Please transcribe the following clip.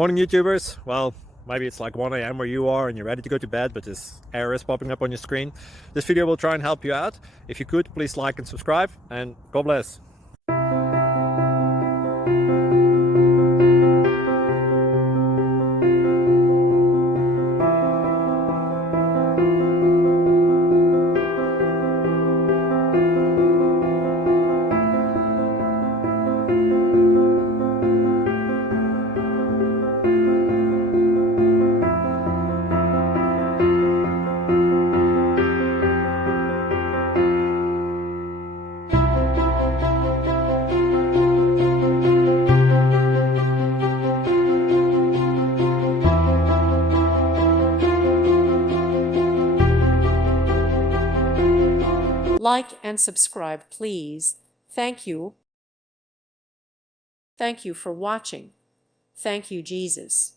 Morning, YouTubers. Well, maybe it's like 1 a.m. where you are and you're ready to go to bed, but this error is popping up on your screen. This video will try and help you out. If you could, please like and subscribe, and God bless. Like and subscribe, please. Thank you. Thank you for watching. Thank you, Jesus.